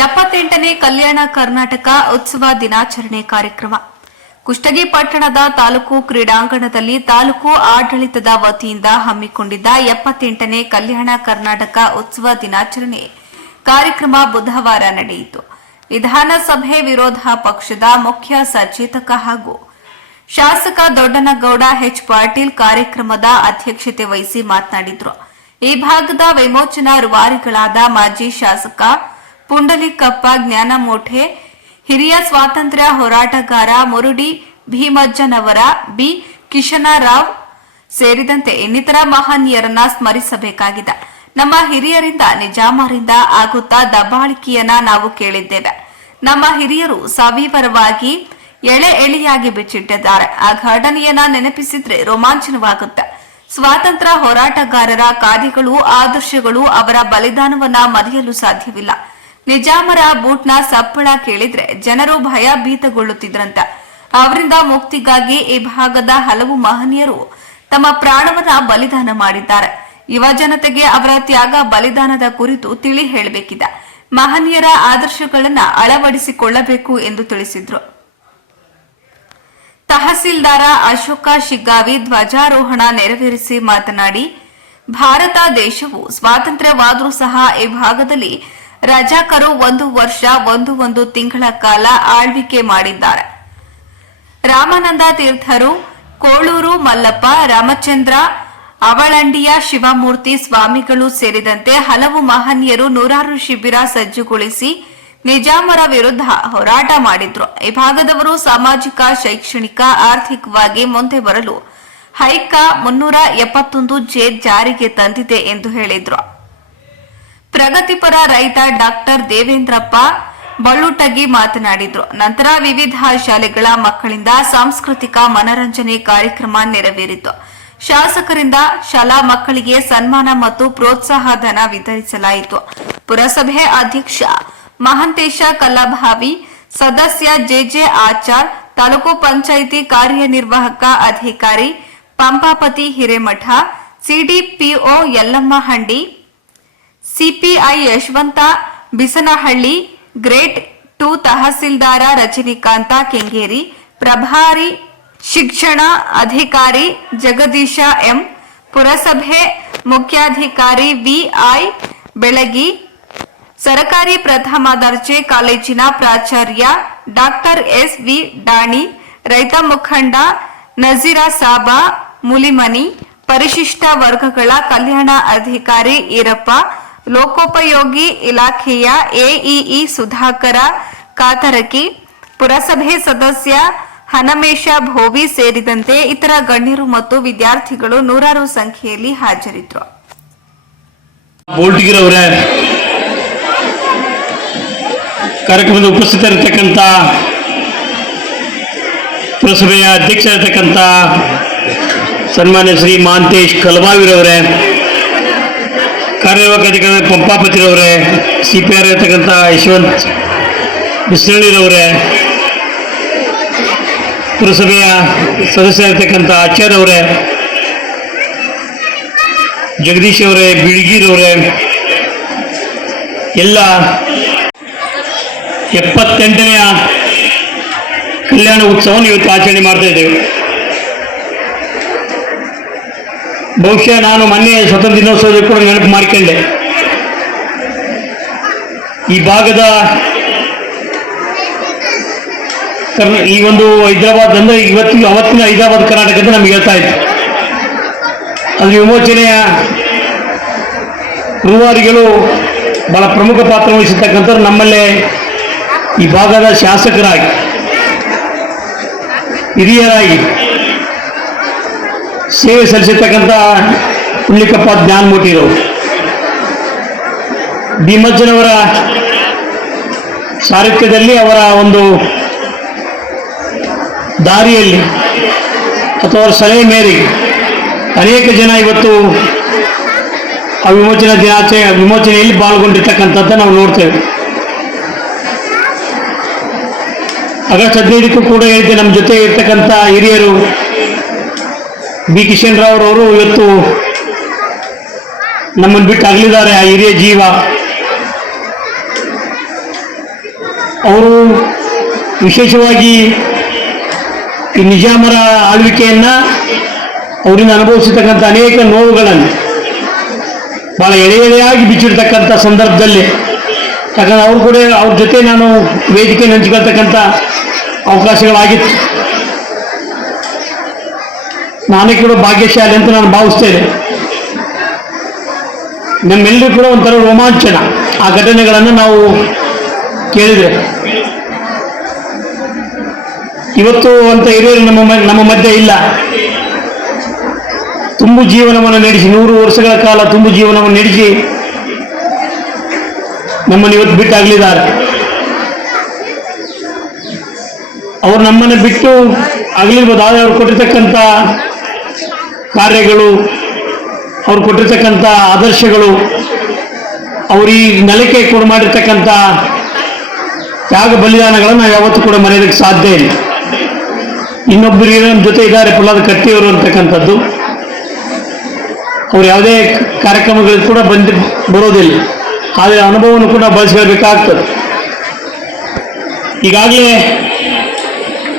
ಎಪ್ಪತ್ತೆಂಟನೇ ಕಲ್ಯಾಣ ಕರ್ನಾಟಕ ಉತ್ಸವ ದಿನಾಚರಣೆ ಕಾರ್ಯಕ್ರಮ. ಕುಷ್ಟಗಿ ಪಟ್ಟಣದ ತಾಲೂಕು ಕ್ರೀಡಾಂಗಣದಲ್ಲಿ ತಾಲೂಕು ಆಡಳಿತದ ವತಿಯಿಂದ ಹಮ್ಮಿಕೊಂಡಿದ್ದ ಎಪ್ಪತ್ತೆಂಟನೇ ಕಲ್ಯಾಣ ಕರ್ನಾಟಕ ಉತ್ಸವ ದಿನಾಚರಣೆ ಕಾರ್ಯಕ್ರಮ ಬುಧವಾರ ನಡೆಯಿತು. ವಿಧಾನಸಭೆ ವಿರೋಧ ಪಕ್ಷದ ಮುಖ್ಯ ಸಚೇತಕ ಹಾಗೂ ಶಾಸಕ ದೊಡ್ಡನಗೌಡ ಎಚ್ ಪಾಟೀಲ್ ಕಾರ್ಯಕ್ರಮದ ಅಧ್ಯಕ್ಷತೆ ವಹಿಸಿ ಮಾತನಾಡಿದರು. ಈ ಭಾಗದ ವಿಮೋಚನಾ ರುವಾರಿಗಳಾದ ಮಾಜಿ ಶಾಸಕ ಪುಂಡಲಿಕಪ್ಪ ಜ್ಞಾನಮೋಠೆ ಹಿರಿಯ ಸ್ವಾತಂತ್ರ್ಯ ಹೋರಾಟಗಾರ ಮುರುಡಿ ಭೀಮಜ್ಜನವರ, ಬಿ. ಕಿಶನರಾವ್ ಸೇರಿದಂತೆ ಇನ್ನಿತರ ಮಹನೀಯರನ್ನ ಸ್ಮರಿಸಬೇಕಾಗಿದೆ. ನಮ್ಮ ಹಿರಿಯರಿಂದ, ನಿಜಾಮರಿಂದ ಆಗುತ್ತಾ ದಬ್ಬಾಳಿಕೆಯನ್ನ ನಾವು ಕೇಳಿದ್ದೇವೆ. ನಮ್ಮ ಹಿರಿಯರು ಸವಿವರವಾಗಿ ಎಳೆ ಎಳೆಯಾಗಿ ಬಿಚ್ಚಿಟ್ಟಿದ್ದಾರೆ. ಆ ಘಟನೆಯನ್ನ ನೆನಪಿಸಿದ್ರೆ ರೋಮಾಂಚನವಾಗುತ್ತೆ. ಸ್ವಾತಂತ್ರ್ಯ ಹೋರಾಟಗಾರರ ಕಾರ್ಯಗಳು ಆದರ್ಶಗಳು ಅವರ ಬಲಿದಾನವನ್ನ ಮರೆಯಲು ಸಾಧ್ಯವಿಲ್ಲ. ನಿಜಾಮರ ಬೂಟ್ನ ಸಪ್ಪಳ ಕೇಳಿದ್ರೆ ಜನರು ಭಯಭೀತಗೊಳ್ಳುತ್ತಿದ್ರಂತ ಅವರಿಂದ ಮುಕ್ತಿಗಾಗಿ ಈ ಭಾಗದ ಹಲವು ಮಹನೀಯರು ತಮ್ಮ ಪ್ರಾಣವನ್ನ ಬಲಿದಾನ ಮಾಡಿದ್ದಾರೆ. ಯುವ ಜನತೆಗೆ ಅವರ ತ್ಯಾಗ ಬಲಿದಾನದ ಕುರಿತು ತಿಳಿ ಹೇಳಬೇಕಿದೆ. ಮಹನೀಯರ ಆದರ್ಶಗಳನ್ನ ಅಳವಡಿಸಿಕೊಳ್ಳಬೇಕು ಎಂದು ತಿಳಿಸಿದ್ರು. ತಹಸೀಲ್ದಾರ ಅಶೋಕ ಶಿಗ್ಗಾವಿ ಧ್ವಜಾರೋಹಣ ನೆರವೇರಿಸಿ ಮಾತನಾಡಿ, ಭಾರತ ದೇಶವು ಸ್ವಾತಂತ್ರ್ಯವಾದರೂ ಸಹ ಈ ಭಾಗದಲ್ಲಿ ರಜಾಕರು ಒಂದು ವರ್ಷ, ಒಂದು ಒಂದು ತಿಂಗಳ ಕಾಲ ಆಳ್ವಿಕೆ ಮಾಡಿದ್ದಾರೆ. ರಾಮಾನಂದ ತೀರ್ಥರು ಕೋಳೂರು ಮಲ್ಲಪ್ಪ, ರಾಮಚಂದ್ರ, ಅವಳಂಡಿಯ ಶಿವಮೂರ್ತಿ ಸ್ವಾಮಿಗಳು ಸೇರಿದಂತೆ ಹಲವು ಮಹನೀಯರು ನೂರಾರು ಶಿಬಿರ ಸಜ್ಜುಗೊಳಿಸಿ ನಿಜಾಮರ ವಿರುದ್ಧ ಹೋರಾಟ ಮಾಡಿದ್ರು. ಈ ಭಾಗದವರು ಸಾಮಾಜಿಕ, ಶೈಕ್ಷಣಿಕ, ಆರ್ಥಿಕವಾಗಿ ಮುಂದೆ ಬರಲು ಹೈಕ ಮುನ್ನೂರ ಎಪ್ಪತ್ತೊಂದು ಜೆ ಜಾರಿಗೆ ತಂದಿದೆ ಎಂದು ಹೇಳಿದ್ರು. ಪ್ರಗತಿಪರ ರೈತ ಡಾಕ್ಟರ್ ದೇವೇಂದ್ರಪ್ಪ ಬಳ್ಳುಟಗಿ ಮಾತನಾಡಿದ್ರು. ನಂತರ ವಿವಿಧ ಶಾಲೆಗಳ ಮಕ್ಕಳಿಂದ ಸಾಂಸ್ಕೃತಿಕ ಮನರಂಜನೆ ಕಾರ್ಯಕ್ರಮ ನೆರವೇರಿತು. ಶಾಸಕರಿಂದ ಶಾಲಾ ಮಕ್ಕಳಿಗೆ ಸನ್ಮಾನ ಮತ್ತು ಪ್ರೋತ್ಸಾಹ ಧನ ವಿತರಿಸಲಾಯಿತು. ಪುರಸಭೆ ಅಧ್ಯಕ್ಷ ಮಹಂತೇಶ ಕಲ್ಲಭಾವಿ, ಸದಸ್ಯ ಜೆಜೆ ಆಚಾರ್, ತಾಲೂಕು ಪಂಚಾಯಿತಿ ಕಾರ್ಯನಿರ್ವಾಹಕ ಅಧಿಕಾರಿ Pampapati Hiremath, CDPO Yallamma Handi CPI Yashwant Bisanahalli, grade two tahsildar Rajinikanth Kengeri, ಪ್ರಭಾರಿ ಶಿಕ್ಷಣ ಅಧಿಕಾರಿ ಜಗದೀಶ ಎಂ, ಪುರಸಭೆ ಮುಖ್ಯಾಧಿಕಾರಿ ವಿಐ ಬೆಳಗಿ, ಸರಕಾರಿ ಪ್ರಥಮ ದರ್ಜೆ ಕಾಲೇಜಿನ ಪ್ರಾಚಾರ್ಯ ಡಾಕ್ಟರ್ ಎಸ್ ವಿ ಡಾಣಿ, ರೈತ ಮುಖಂಡ ನಜೀರಾ ಸಾಬಾ, ಮುಲಿಮನಿ, ಪರಿಶಿಷ್ಟ ವರ್ಗಗಳ ಕಲ್ಯಾಣ ಅಧಿಕಾರಿ ಈರಪ್ಪ ಲೋಕೋಪಯೋಗಿ ಇಲಾಖೆಯ ಎಇಇ ಸುಧಾಕರ ಕಾತರಕಿ, ಪುರಸಭೆ ಸದಸ್ಯ ಹನಮೇಶ ಭೋವಿ ಸೇರಿದಂತೆ ಇತರ ಗಣ್ಯರು ಮತ್ತು ವಿದ್ಯಾರ್ಥಿಗಳು ನೂರಾರು ಸಂಖ್ಯೆಯಲ್ಲಿ ಹಾಜರಿದ್ದರು ಕಾರ್ಯಕ್ರಮದ ಉಪಸ್ಥಿತರಿರ್ತಕ್ಕಂಥ ಪುರಸಭೆಯ ಅಧ್ಯಕ್ಷರಿರ್ತಕ್ಕಂಥ ಸನ್ಮಾನ್ಯ ಶ್ರೀ ಮಾಂತೇಶ್ ಕಲಬಾವಿರವರೇ ಕಾರ್ಯನಿರ್ವಾಹಕ ಅಧಿಕಾರಿ ಪಂಪಾಪತಿರವರೇ ಸಿ ಪಿ ಆರ್ ಇರ್ತಕ್ಕಂಥ ಯಶವಂತ್ ಬಿಸ್ನಳ್ಳಿರವರೇ ಪುರಸಭೆಯ ಸದಸ್ಯರಿರ್ತಕ್ಕಂಥ ಆಚಾರ್ಯವರೇ ಜಗದೀಶ್ ಅವರೇ ಬಿಳ್ಗೀರವರೇ ಎಲ್ಲ ಎಪ್ಪತ್ತೆಂಟನೆಯ ಕಲ್ಯಾಣ ಉತ್ಸವವನ್ನು ಇವತ್ತು ಆಚರಣೆ ಮಾಡ್ತಾ ಇದ್ದೇವೆ. ಬಹುಶಃ ನಾನು ಮೊನ್ನೆ ಸ್ವತಂತ್ರ ದಿನೋತ್ಸವದಲ್ಲಿ ಕೂಡ ನೆನಪು ಮಾಡಿಕೊಂಡೆ. ಈ ಭಾಗದ ಈ ಒಂದು ಹೈದರಾಬಾದ್ ಅಂದ್ರೆ ಇವತ್ತಿನ ಅವತ್ತಿನ ಹೈದರಾಬಾದ್ ಕರ್ನಾಟಕ ಅಂತ ನಮ್ಗೆ ಹೇಳ್ತಾ ಇತ್ತು ಅಲ್ಲಿ ವಿಮೋಚನೆಯ ರೂವಾರಿಗಳು ಬಹಳ ಪ್ರಮುಖ ಪಾತ್ರ ವಹಿಸಿರ್ತಕ್ಕಂಥವ್ರು ನಮ್ಮಲ್ಲೇ ಈ ಭಾಗದ ಶಾಸಕರಾಗಿ, ಹಿರಿಯರಾಗಿ. ಸೇವೆ ಸಲ್ಲಿಸಿರ್ತಕ್ಕಂಥ ಪುಳ್ಳಿಕಪ್ಪ ಜ್ಞಾನಮೂಟಿರು ಭೀಮಜ್ಜನವರ ಸಾರಿತ್ಯದಲ್ಲಿ ಅವರ ಒಂದು ದಾರಿಯಲ್ಲಿ ಅಥವಾ ಅವರ ಸಲಹೆ ಮೇರೆಗೆ ಅನೇಕ ಜನ ಇವತ್ತು ಆ ವಿಮೋಚನಾ ದಿನಾಚರಣೆ, ವಿಮೋಚನೆಯಲ್ಲಿ ಪಾಲ್ಗೊಂಡಿರ್ತಕ್ಕಂಥದ್ದು ನಾವು ನೋಡ್ತೇವೆ. ಆಗಸ್ಟ್ ಹದಿನೈದಕ್ಕೂ ಕೂಡ ಹೇಳಿದ್ದೆ, ನಮ್ಮ ಜೊತೆ ಇರ್ತಕ್ಕಂಥ ಹಿರಿಯರು ಬಿ. ಕಿಶನ್ ರಾವ್ ಅವರು ಇವತ್ತು ನಮ್ಮನ್ನು ಬಿಟ್ಟು ಅಗಲಿದ್ದಾರೆ ಆ ಹಿರಿಯ ಜೀವ. ಅವರು ವಿಶೇಷವಾಗಿ ಈ ನಿಜಾಮರ ಆಳ್ವಿಕೆಯನ್ನು ಅವರಿಂದ ಅನುಭವಿಸಿರ್ತಕ್ಕಂಥ ಅನೇಕ ನೋವುಗಳನ್ನು ಭಾಳ ಎಳೆ ಎಳೆಯಾಗಿ ಬಿಚ್ಚಿರ್ತಕ್ಕಂಥ ಸಂದರ್ಭದಲ್ಲಿ, ಯಾಕಂದ್ರೆ ಅವ್ರು ಕೂಡ ಅವ್ರ ಜೊತೆ ನಾನು ವೇದಿಕೆ ಹಂಚ್ಕೊಳ್ತಕ್ಕಂಥ ಅವಕಾಶಗಳಾಗಿತ್ತು. ನಾನೇ ಕೂಡ ಭಾಗ್ಯಶಾಲಿ ಅಂತ ನಾನು ಭಾವಿಸ್ತೇನೆ. ನಮ್ಮೆಲ್ಲರೂ ಕೂಡ ಒಂಥರ ರೋಮಾಂಚನ. ಆ ಘಟನೆಗಳನ್ನು ನಾವು ಕೇಳಿದೆ ಇವತ್ತು ಅಂತ ಹಿರಿಯರು ನಮ್ಮ ನಮ್ಮ ಮಧ್ಯೆ ಇಲ್ಲ. ತುಂಬು ಜೀವನವನ್ನು ನಡೆಸಿ, ನೂರು ವರ್ಷಗಳ ಕಾಲ ತುಂಬು ಜೀವನವನ್ನು ನಡೆಸಿ ನಮ್ಮನ್ನು ಇವತ್ತು ಬಿಟ್ಟಾಗಲಿದ್ದಾರೆ. ಅವರು ನಮ್ಮನ್ನು ಬಿಟ್ಟು ಆಗಲಿರ್ಬೋದು ಆದರೆ ಅವ್ರು ಕೊಟ್ಟಿರ್ತಕ್ಕಂಥ ಕಾರ್ಯಗಳು, ಅವ್ರು ಕೊಟ್ಟಿರ್ತಕ್ಕಂಥ ಆದರ್ಶಗಳು, ಅವರು ಈ ನೆಲಕ್ಕೆ ಕೂಡ ಮಾಡಿರ್ತಕ್ಕಂಥ ತ್ಯಾಗ ಬಲಿದಾನಗಳನ್ನು ಯಾವತ್ತೂ ಕೂಡ ಮರೆಯೋದಕ್ಕೆ ಸಾಧ್ಯ ಇಲ್ಲ. ಇನ್ನೊಬ್ಬರು ನಮ್ಮ ಜೊತೆ ಇದ್ದಾರೆ ಪ್ರಹ್ಲಾದ ಕಟ್ಟಿಯವರು ಅಂತಕ್ಕಂಥದ್ದು. ಅವ್ರು ಯಾವುದೇ ಕಾರ್ಯಕ್ರಮಗಳಿಗೆ ಕೂಡ ಬಂದು ಬರೋದಿಲ್ಲ. ಆದರೆ ಅನುಭವವನ್ನು ಕೂಡ ಬಳಸ್ಕೊಳ್ಬೇಕಾಗ್ತದೆ. ಈಗಾಗಲೇ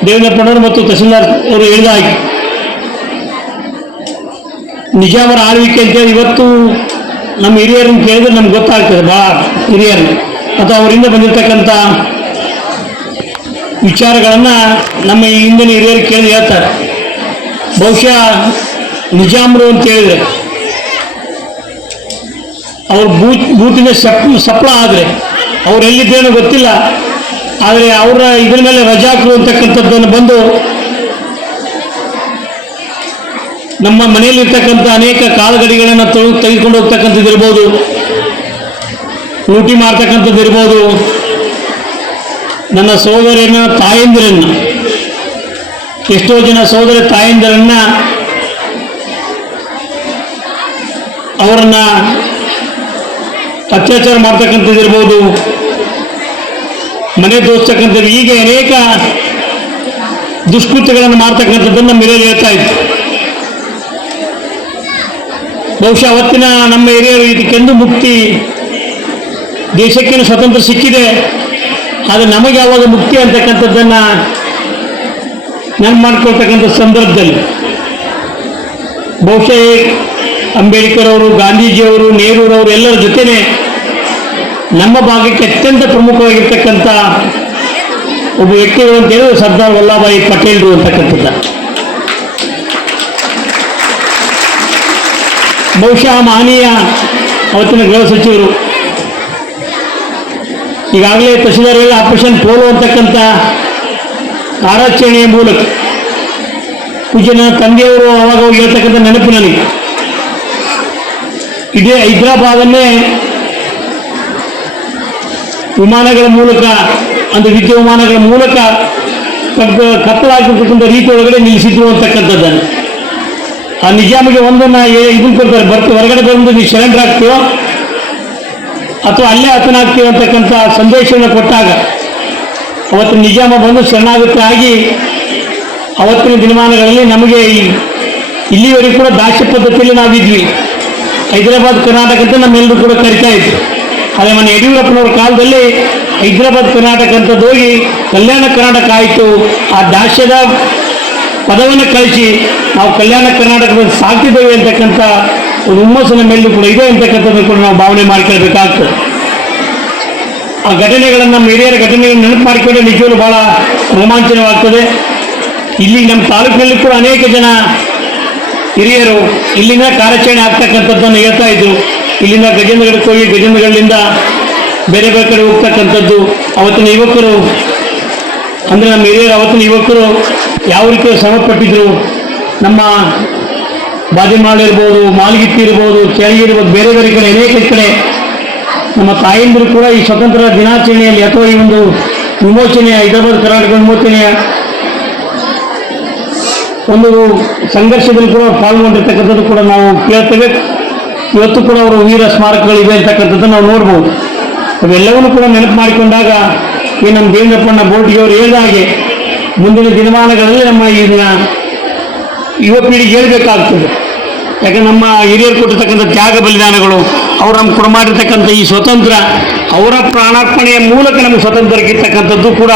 ದೇವೇಂದ್ರಪ್ಪನವರು ಮತ್ತು ತಹಸೀಲ್ದಾರ್ ಅವರು ಹೇಳಿದ ಹಾಗೆ ನಿಜಾಮರ ಆಳ್ವಿಕೆ ಅಂತೇಳಿ ಇವತ್ತು ನಮ್ಮ ಹಿರಿಯರನ್ನು ಕೇಳಿದ್ರೆ ನಮ್ಗೆ ಗೊತ್ತಾಗ್ತದೆ ಭಾಳ ಹಿರಿಯರು. ಅಥವಾ ಅವರಿಂದ ಬಂದಿರತಕ್ಕಂಥ ವಿಚಾರಗಳನ್ನು ನಮ್ಮ ಹಿಂದಿನ ಹಿರಿಯರು ಕೇಳಿ ಹೇಳ್ತಾರೆ. ಬಹುಶಃ ನಿಜಾಮರು ಅಂತ ಹೇಳಿದ್ರೆ ಅವ್ರ ಬೂತ್ ಬೂತಿನ ಸಪ್ ಸಪ್ಳ ಆದರೆ, ಅವ್ರು ಎಲ್ಲಿದ್ದೇನೋ ಗೊತ್ತಿಲ್ಲ, ಆದರೆ ಅವರ ಇದ್ರ ಮೇಲೆ ರಜಾಕರು ಅಂತಕ್ಕಂಥದ್ದನ್ನು ಬಂದು ನಮ್ಮ ಮನೆಯಲ್ಲಿರ್ತಕ್ಕಂಥ ಅನೇಕ ಕಾಳುಗಡಿಗಳನ್ನು ತೆಗೆದುಕೊಂಡು ಹೋಗ್ತಕ್ಕಂಥದ್ದು ಇರ್ಬೋದು. ಲೂಟಿ ಮಾಡ್ತಕ್ಕಂಥದ್ದು ಇರ್ಬೋದು. ನನ್ನ ಸೋದರಿನ ತಾಯಂದಿರನ್ನ, ಎಷ್ಟೋ ಜನ ಸೋದರ ತಾಯಂದಿರನ್ನ ಅವರನ್ನ ಅತ್ಯಾಚಾರ ಮಾಡ್ತಕ್ಕಂಥದ್ದು ಇರ್ಬೋದು. ಮನೆ ದೋಸ್ತಕ್ಕಂಥದ್ದು, ಹೀಗೆ ಅನೇಕ ದುಷ್ಕೃತ್ಯಗಳನ್ನು ಮಾಡ್ತಕ್ಕಂಥದ್ದನ್ನು ಮೇಲೆ ಹೇಳ್ತಾ ಇದ್ರು. ಬಹುಶಃ ಅವತ್ತಿನ ನಮ್ಮ ಹಿರಿಯರು ಇದಕ್ಕೆಂದು ಮುಕ್ತಿ ದೇಶಕ್ಕೇನು ಸ್ವತಂತ್ರ ಸಿಕ್ಕಿದೆ. ಆದರೆ ನಮಗೆ ಯಾವಾಗ ಮುಕ್ತಿ ಅಂತಕ್ಕಂಥದ್ದನ್ನು ನಾನು ಮಾಡ್ಕೊಳ್ತಕ್ಕಂಥ ಸಂದರ್ಭದಲ್ಲಿ ಬಹುಶಃ ಅಂಬೇಡ್ಕರ್ ಅವರು, ಗಾಂಧೀಜಿಯವರು, ನೆಹರೂರವರು ಎಲ್ಲರ ಜೊತೆನೆ ನಮ್ಮ ಭಾಗಕ್ಕೆ ಅತ್ಯಂತ ಪ್ರಮುಖವಾಗಿರ್ತಕ್ಕಂಥ ಒಬ್ಬ ವ್ಯಕ್ತಿಗಳು ಅಂತ ಹೇಳಿದ್ರೆ ಸರ್ದಾರ್ ವಲ್ಲಭಾಯಿ ಪಟೇಲ್ರು ಅಂತಕ್ಕಂಥದ್ದು. ಬಹುಶಃ ಮಾನೀಯ ಅವತ್ತಿನ ಗೃಹ ಸಚಿವರು. ಈಗಾಗಲೇ ತಹಶೀಲ್ದಾರ್ ಆಪರೇಷನ್ ಪೋಲೋ ಅಂತಕ್ಕಂಥ ಕಾರ್ಯಾಚರಣೆಯ ಮೂಲಕ ಪೂಜ್ಯನ ತಂದೆಯವರು ಅವಾಗ ಹೇಳ್ತಕ್ಕಂಥ ನೆನಪು ನನಗೆ. ಇದೇ ಹೈದರಾಬಾದನ್ನೇ ವಿಮಾನಗಳ ಮೂಲಕ ಒಂದು ವಿದ್ಯುತ್ ವಿಮಾನಗಳ ಮೂಲಕ ಕತ್ತಲಾಗಿರ್ತಕ್ಕಂಥ ರೀತಿಯೊಳಗಡೆ ನಿಲ್ಲಿಸಿದ್ರು ಅಂತಕ್ಕಂಥದ್ದನ್ನು. ಆ ನಿಜಾಮಿಗೆ ಒಂದನ್ನ ಇದನ್ನು ಕೊಡ್ತಾರೆ, ಬರ್ತು, ಹೊರಗಡೆ ಬಂದು ನೀವು ಸಿಲಿಂಡರ್ ಹಾಕ್ತೀವೋ ಅಥವಾ ಅಲ್ಲೇ ಹತನಾಗ್ತೀವಿ ಅಂತಕ್ಕಂಥ ಸಂದೇಶವನ್ನು ಕೊಟ್ಟಾಗ, ಅವತ್ತು ನಿಜಾಮ ಬಂದು ಶರಣಾಗುತ್ತೆ ಆಗಿ, ಅವತ್ತಿನ ದಿನಮಾನಗಳಲ್ಲಿ ನಮಗೆ ಇಲ್ಲಿವರೆಗೂ ಕೂಡ ದಾಸ್ಯ ಪದ್ಧತಿಯಲ್ಲಿ ನಾವಿದ್ವಿ. ಹೈದರಾಬಾದ್ ಕರ್ನಾಟಕ ಅಂತ ನಮ್ಮೆಲ್ಲರೂ ಕೂಡ ಕರಿತಾ ಇದ್ರು. ಆದರೆ ಮನೆ ಯಡಿಯೂರಪ್ಪನವ್ರ ಕಾಲದಲ್ಲಿ ಹೈದರಾಬಾದ್ ಕರ್ನಾಟಕ ಅಂತದ್ದು ಹೋಗಿ ಕಲ್ಯಾಣ ಕರ್ನಾಟಕ ಆಯಿತು. ಆ ದಾಸ್ಯದ ಪದವನ್ನು ಕಳಿಸಿ ನಾವು ಕಲ್ಯಾಣ ಕರ್ನಾಟಕದಲ್ಲಿ ಸಾಕ್ತಿದ್ದೇವೆ ಅಂತಕ್ಕಂಥ ಒಂದು ಹುಮ್ಮಸ್ಸಿನ ಮೇಲೂ ಕೂಡ ಇದೆ ಅಂತಕ್ಕಂಥದ್ದು ಕೂಡ ನಾವು ಭಾವನೆ ಮಾಡ್ಕೊಳ್ಬೇಕಾಗ್ತದೆ. ಆ ಘಟನೆಗಳನ್ನು ನಮ್ಮ ಹಿರಿಯರ ಘಟನೆಗಳನ್ನು ನೆನಪು ಮಾಡಿಕೊಂಡ್ರೆ ನಿಜವೂ ಭಾಳ ರೋಮಾಂಚನವಾಗ್ತದೆ. ಇಲ್ಲಿ ನಮ್ಮ ತಾಲೂಕಿನಲ್ಲಿ ಕೂಡ ಅನೇಕ ಜನ ಹಿರಿಯರು ಇಲ್ಲಿಂದ ಕಾರ್ಯಾಚರಣೆ ಆಗ್ತಕ್ಕಂಥದ್ದನ್ನು ಹೇಳ್ತಾ ಇದ್ರು. ಇಲ್ಲಿಂದ ಗಜೇಂದ್ರಗಡಕ್ಕೆ ಹೋಗಿ ಗಜೇಂದ್ರಗಳಿಂದ ಬೇರೆ ಬೇರೆ ಕಡೆ ಹೋಗ್ತಕ್ಕಂಥದ್ದು. ಅವತ್ತಿನ ಯುವಕರು ಅಂದರೆ ನಮ್ಮ ಹಿರಿಯರು ಅವತ್ತಿನ ಯುವಕರು ಯಾವ ರೀತಿ ಶ್ರಮ ಪಟ್ಟಿದ್ರು ನಮ್ಮ ಬಾದಿಮಾಳು ಇರ್ಬೋದು ಇರ್ಬೋದು, ಕೆಳಗೆ ಇರ್ಬೋದು, ಬೇರೆ ಬೇರೆ ಕಡೆ, ಅನೇಕ ಕಡೆ ನಮ್ಮ ತಾಯಂದಿರು ಕೂಡ ಈ ಸ್ವತಂತ್ರ ದಿನಾಚರಣೆಯಲ್ಲಿ ಅಥವಾ ಈ ಒಂದು ವಿಮೋಚನೆಯ ಹೈದರಾಬಾದ್ ಕರ್ನಾಟಕ ವಿಮೋಚನೆಯ ಒಂದು ಸಂಘರ್ಷದಲ್ಲಿ ಕೂಡ ಪಾಲ್ಗೊಂಡಿರ್ತಕ್ಕಂಥದ್ದು ಕೂಡ ನಾವು ಕೇಳ್ತೇವೆ. ಇವತ್ತು ಕೂಡ ಅವರು ವೀರ ಸ್ಮಾರಕಗಳಿವೆ ಅಂತಕ್ಕಂಥದ್ದು ನಾವು ನೋಡ್ಬೋದು. ಅವೆಲ್ಲವನ್ನು ಕೂಡ ನೆನಪು ಮಾಡಿಕೊಂಡಾಗ ಈ ನಮ್ಮ ದೇವೇಂದ್ರಪ್ಪಣ್ಣ ಬೋಟಿಗೆ ಅವರು ಹೇಳಿದ ಮುಂದಿನ ದಿನಮಾನಗಳಲ್ಲಿ ನಮ್ಮ ಇದನ್ನ ಯುವ ಪೀಳಿಗೆ ಹೇಳಬೇಕಾಗ್ತದೆ. ಯಾಕಂದ್ರೆ ನಮ್ಮ ಹಿರಿಯರು ಕೊಟ್ಟಿರ್ತಕ್ಕಂಥ ತ್ಯಾಗ ಬಲಿದಾನಗಳು, ಅವ್ರು ನಮ್ಗೆ ಕೊಡಮಾಡಿರ್ತಕ್ಕಂಥ ಈ ಸ್ವತಂತ್ರ, ಅವರ ಪ್ರಾಣಾರ್ಪಣೆಯ ಮೂಲಕ ನಮಗೆ ಸ್ವತಂತ್ರಕ್ಕಿರ್ತಕ್ಕಂಥದ್ದು ಕೂಡ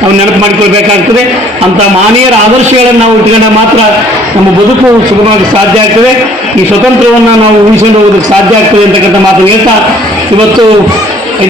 ನಾವು ನೆನಪು ಮಾಡಿಕೊಳ್ಬೇಕಾಗ್ತದೆ. ಅಂಥ ಮಾನೀಯರ ಆದರ್ಶಗಳನ್ನು ನಾವು ಇಟ್ಕೊಂಡಾಗ ಮಾತ್ರ ನಮ್ಮ ಬದುಕು ಸುಗಮವಾಗಿ ಸಾಧ್ಯ ಆಗ್ತದೆ. ಈ ಸ್ವತಂತ್ರವನ್ನು ನಾವು ಉಳಿಸಿಕೊಂಡು ಹೋಗೋದಕ್ಕೆ ಸಾಧ್ಯ ಆಗ್ತದೆ ಅಂತಕ್ಕಂಥ ಮಾತು ಹೇಳ್ತಾ, ಇವತ್ತು